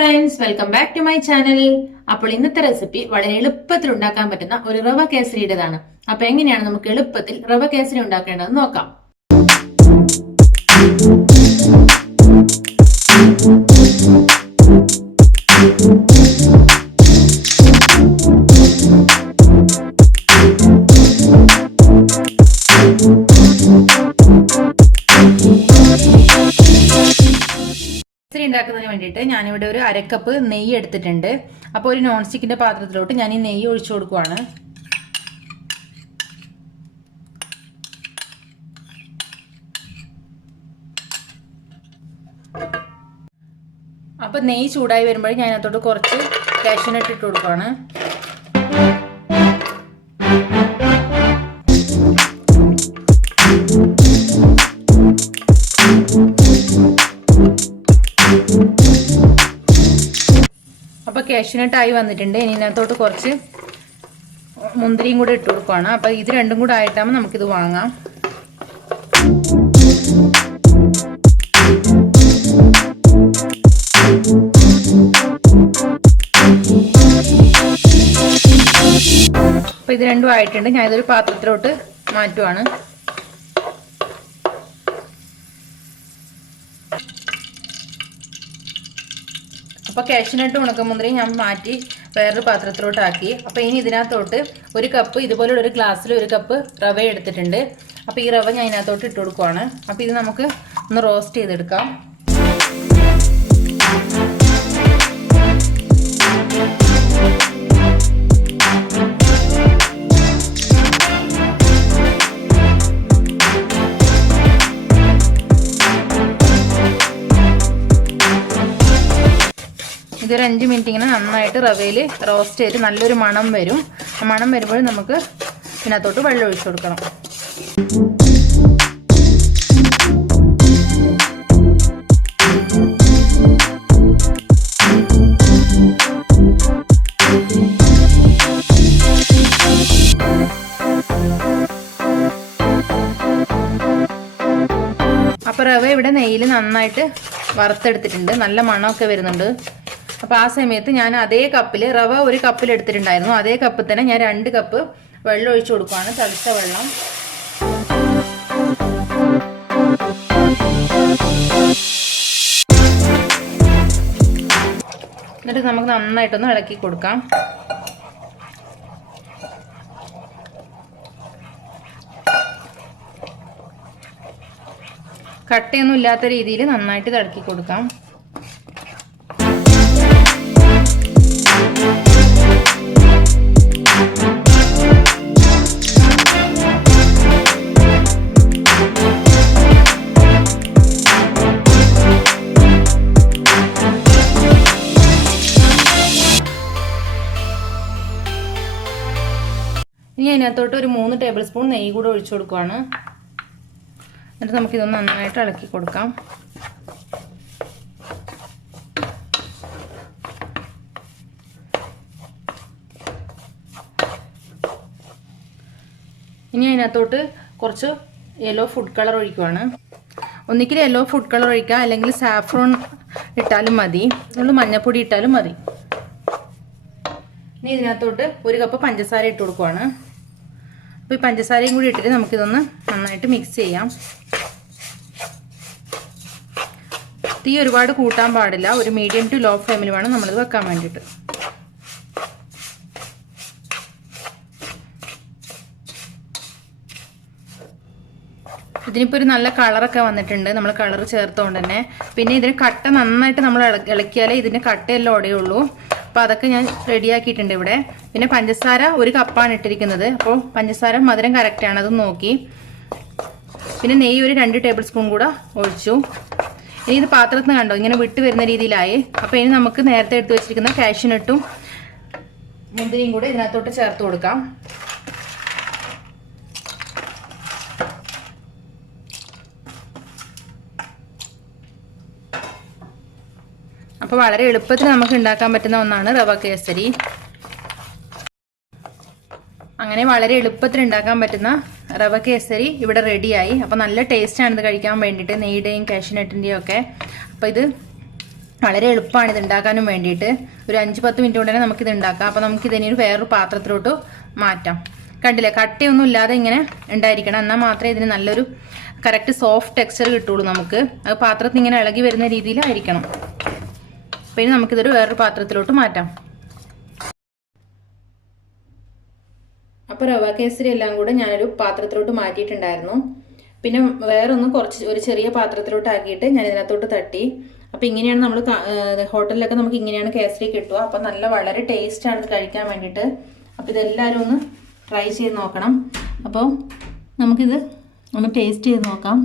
friends, welcome back to my channel. അപ്പോൾ ഇന്നത്തെ recipe വളരെ എളുപ്പത്തിൽ ഉണ്ടാക്കാൻ പറ്റുന്ന ഒരു റവ കേസരിയുടേതാണ്. അപ്പോൾ എങ്ങനെയാണ് നമുക്ക് എളുപ്പത്തിൽ റവ കേസരി ഉണ്ടാക്കേണ്ടതെന്ന് നോക്കാം. കേസരി ഉണ്ടാക്കുന്നതിന് വേണ്ടിയിട്ട് ഞാനിവിടെ ഒരു അരക്കപ്പ് നെയ്യ് എടുത്തിട്ടുണ്ട്. അപ്പോൾ ഒരു നോൺ സ്റ്റിക്കിന്റെ പാത്രത്തിലോട്ട് ഞാൻ ഈ നെയ്യ് ഒഴിച്ചു കൊടുക്കുവാണ്. അപ്പോൾ നെയ്യ് ചൂടായി വരുമ്പോൾ ഞാൻ അതിനകത്തോട്ട് കുറച്ച് കാഷ്യൂനട്ട് ഇട്ട് കൊടുക്കുവാണ്. അപ്പോൾ കാഷ്യൂനട്ട് ആയി വന്നിട്ടുണ്ട്. ഇനി ഇതിനകത്തോട്ട് കുറച്ച് മുന്തിരിയും കൂടെ ഇട്ട് കൊടുക്കുവാണ്. അപ്പോൾ ഇത് രണ്ടും കൂടെ ആയിട്ടാകുമ്പോൾ നമുക്കിത് വാങ്ങാം. അപ്പോൾ ഇത് രണ്ടും ആയിട്ടുണ്ട്. ഞാൻ ഇതൊരു പാത്രത്തിലോട്ട് മാറ്റുവാണ്. അപ്പോൾ കാഷ്യൂനട്ടും ഉണക്കമുന്തിരിയും ഞാൻ മാറ്റി വേറൊരു പാത്രത്തിലോട്ടാക്കി. അപ്പോൾ ഇനി ഇതിനകത്തോട്ട് ഒരു കപ്പ് ഇതുപോലുള്ള ഒരു ഗ്ലാസ്സിൽ ഒരു കപ്പ് റവ എടുത്തിട്ടുണ്ട്. അപ്പോൾ ഈ റവ ഞാൻ ഇതിനകത്തോട്ട് ഇട്ട് കൊടുക്കുവാണ്. അപ്പോൾ ഇത് നമുക്ക് ഒന്ന് റോസ്റ്റ് ചെയ്തെടുക്കാം. ഇതൊരു 5 മിനിറ്റ് ഇങ്ങനെ നന്നായിട്ട് റവയിൽ റോസ്റ്റ് ചെയ്ത് നല്ലൊരു മണം വരും. ആ മണം വരുമ്പോൾ നമുക്ക് ഇതിനകത്തോട്ട് വെള്ളം ഒഴിച്ചു കൊടുക്കണം. അപ്പോൾ റവ ഇവിടെ നെയ്യിൽ നന്നായിട്ട് വറുത്തെടുത്തിട്ടുണ്ട്. നല്ല മണമൊക്കെ വരുന്നുണ്ട്. അപ്പോൾ ആ സമയത്ത് ഞാൻ അതേ കപ്പിൽ റവ ഒരു കപ്പിൽ എടുത്തിട്ടുണ്ടായിരുന്നു. അതേ കപ്പിൽ തന്നെ ഞാൻ 2 കപ്പ് വെള്ളം ഒഴിച്ചു കൊടുക്കുകയാണ്, തളിച്ച വെള്ളം. എന്നിട്ട് നമുക്ക് നന്നായിട്ടൊന്ന് ഇളക്കി കൊടുക്കാം. കട്ടയൊന്നും ഇല്ലാത്ത രീതിയിൽ നന്നായിട്ട് ഇളക്കി കൊടുക്കാം. ഇനി അതിനകത്തോട്ട് ഒരു 3 ടേബിൾ സ്പൂൺ നെയ്യ് കൂടെ ഒഴിച്ചു കൊടുക്കുവാണ്. എന്നിട്ട് നമുക്കിതൊന്ന് നന്നായിട്ട് ഇളക്കി കൊടുക്കാം. ഇനി അതിനകത്തോട്ട് കുറച്ച് യെല്ലോ ഫുഡ് കളർ ഒഴിക്കുവാണ്. ഒന്നിക്കിൽ യെല്ലോ ഫുഡ് കളർ ഒഴിക്കുക, അല്ലെങ്കിൽ സാഫ്രോൺ ഇട്ടാലും മതി, നമ്മൾ മഞ്ഞൾപ്പൊടി ഇട്ടാലും മതി. ഇനി ഇതിനകത്തോട്ട് 1 കപ്പ് പഞ്ചസാര ഇട്ട് കൊടുക്കുവാണ്. അപ്പോൾ ഈ പഞ്ചസാരയും കൂടി ഇട്ടിട്ട് നമുക്കിതൊന്ന് നന്നായിട്ട് മിക്സ് ചെയ്യാം. തീ ഒരുപാട് കൂട്ടാൻ പാടില്ല. ഒരു മീഡിയം ടു ലോ ഫ്ലെയിമിൽ വേണം നമ്മളിത് വെക്കാൻ വേണ്ടിയിട്ട്. ഇതിനിപ്പോൾ ഒരു നല്ല കളറൊക്കെ വന്നിട്ടുണ്ട്, നമ്മൾ കളർ ചേർത്തുകൊണ്ട് തന്നെ. പിന്നെ ഇതിന് കട്ട നന്നായിട്ട് നമ്മൾ ഇളക്കിയാലേ ഇതിൻ്റെ കട്ടയെല്ലാം ഉടയുള്ളൂ. അപ്പോൾ അതൊക്കെ ഞാൻ റെഡിയാക്കിയിട്ടുണ്ട് ഇവിടെ. പിന്നെ പഞ്ചസാര 1 കപ്പാണ് ഇട്ടിരിക്കുന്നത്. അപ്പോൾ പഞ്ചസാര മധുരം കറക്റ്റാണ്, അത് നോക്കി. പിന്നെ നെയ്യ് ഒരു 2 ടേബിൾ സ്പൂൺ കൂടെ ഒഴിച്ചു. ഇനി ഇത് പാത്രത്തിൽ നിന്ന് കണ്ടോ ഇങ്ങനെ വിട്ട് വരുന്ന രീതിയിലായി. അപ്പോൾ ഇനി നമുക്ക് നേരത്തെ എടുത്ത് വെച്ചിരിക്കുന്ന കാഷ്യൂനട്ടും മുന്തിരിയും കൂടെ ഇതിനകത്തോട്ട് ചേർത്ത് കൊടുക്കാം. അപ്പോൾ വളരെ എളുപ്പത്തിൽ നമുക്ക് ഉണ്ടാക്കാൻ പറ്റുന്ന ഒന്നാണ് റവ കേസരി. അങ്ങനെ വളരെ എളുപ്പത്തിൽ ഉണ്ടാക്കാൻ പറ്റുന്ന റവ കേസരി ഇവിടെ റെഡിയായി. അപ്പോൾ നല്ല ടേസ്റ്റാണ് ഇത് കഴിക്കാൻ വേണ്ടിയിട്ട്, നെയ്യുടെയും കാഷ്യൂനട്ടിൻ്റെയും ഒക്കെ. അപ്പോൾ ഇത് വളരെ എളുപ്പമാണ് ഇത് ഉണ്ടാക്കാനും വേണ്ടിയിട്ട്. ഒരു 5-10 മിനിറ്റ് കൊണ്ട് തന്നെ നമുക്കിത് ഉണ്ടാക്കാം. അപ്പോൾ നമുക്കിതിനെ വേറൊരു പാത്രത്തിലോട്ട് മാറ്റാം. കണ്ടില്ലേ, കട്ടയൊന്നും ഇല്ലാതെ ഇങ്ങനെ ഉണ്ടായിരിക്കണം. എന്നാൽ മാത്രമേ ഇതിന് നല്ലൊരു കറക്റ്റ് സോഫ്റ്റ് ടെക്സ്ചർ കിട്ടുള്ളൂ നമുക്ക്. അത് പാത്രത്തിൽ ഇങ്ങനെ ഇളകി വരുന്ന രീതിയിലായിരിക്കണം. അപ്പോൾ ഇനി നമുക്കിതൊരു വേറൊരു പാത്രത്തിലോട്ട് മാറ്റാം. അപ്പോൾ റവ കേസരി എല്ലാം കൂടെ ഞാനൊരു പാത്രത്തിലോട്ട് മാറ്റിയിട്ടുണ്ടായിരുന്നു. പിന്നെ വേറൊന്ന് ഒരു ചെറിയ പാത്രത്തിലോട്ട് ആക്കിയിട്ട് ഞാൻ ഇതിനകത്തോട്ട് തട്ടി. അപ്പോൾ ഇങ്ങനെയാണ് നമ്മൾ ഹോട്ടലിലൊക്കെ നമുക്ക് ഇങ്ങനെയാണ് കേസരി കിട്ടുക. അപ്പോൾ വളരെ ടേസ്റ്റാണ് ഇത് കഴിക്കാൻ വേണ്ടിയിട്ട്. അപ്പോൾ ഇതെല്ലാവരും ഒന്ന് ട്രൈ ചെയ്ത് നോക്കണം. അപ്പോൾ നമുക്കിത് ഒന്ന് ടേസ്റ്റ് ചെയ്ത് നോക്കാം.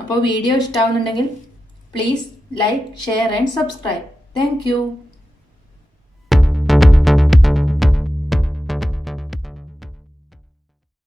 അപ്പോൾ വീഡിയോ ഇഷ്ടമാവുന്നുണ്ടെങ്കിൽ please like, share and subscribe. Thank U.